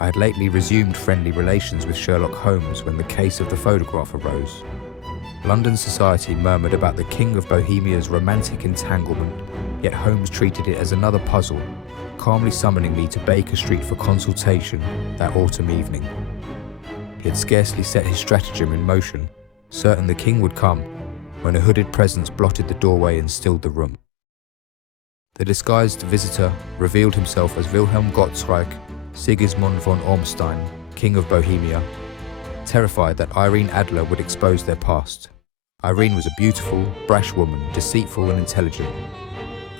I had lately resumed friendly relations with Sherlock Holmes when the case of the photograph arose. London society murmured about the King of Bohemia's romantic entanglement, yet Holmes treated it as another puzzle, calmly summoning me to Baker Street for consultation that autumn evening. He had scarcely set his stratagem in motion, certain the king would come, when a hooded presence blotted the doorway and stilled the room. The disguised visitor revealed himself as Wilhelm Gottsreich Sigismund von Ormstein, King of Bohemia, terrified that Irene Adler would expose their past. Irene was a beautiful, brash woman, deceitful and intelligent.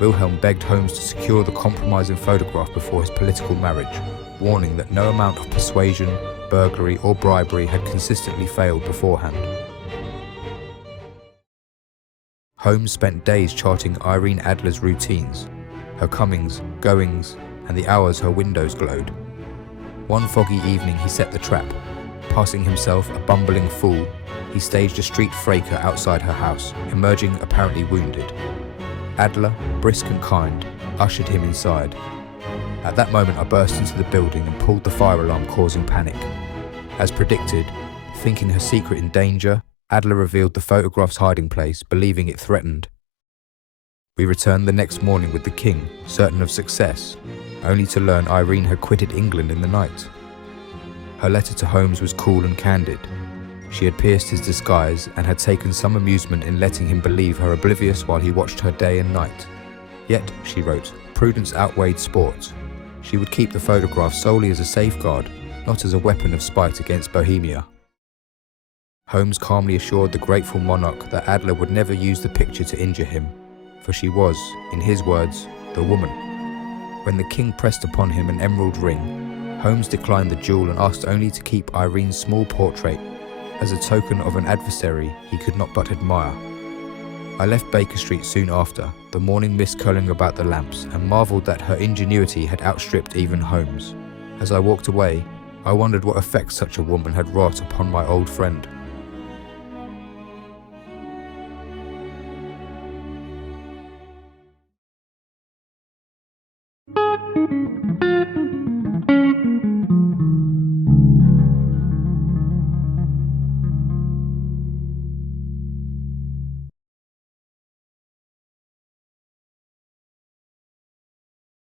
Wilhelm begged Holmes to secure the compromising photograph before his political marriage, warning that no amount of persuasion, burglary or bribery had consistently failed beforehand. Holmes spent days charting Irene Adler's routines, her comings, goings, and the hours her windows glowed. One foggy evening he set the trap. Passing himself a bumbling fool, he staged a street fracas outside her house, emerging apparently wounded. Adler, brisk and kind, ushered him inside. At that moment I burst into the building and pulled the fire alarm, causing panic. As predicted, thinking her secret in danger, Adler revealed the photograph's hiding place, believing it threatened. We returned the next morning with the king, certain of success, only to learn Irene had quitted England in the night. Her letter to Holmes was cool and candid. She had pierced his disguise and had taken some amusement in letting him believe her oblivious while he watched her day and night. Yet, she wrote, prudence outweighed sport. She would keep the photograph solely as a safeguard, not as a weapon of spite against Bohemia. Holmes calmly assured the grateful monarch that Adler would never use the picture to injure him, for she was, in his words, the woman. When the king pressed upon him an emerald ring, Holmes declined the jewel and asked only to keep Irene's small portrait as a token of an adversary he could not but admire. I left Baker Street soon after, the morning mist curling about the lamps, and marvelled that her ingenuity had outstripped even Holmes. As I walked away, I wondered what effect such a woman had wrought upon my old friend.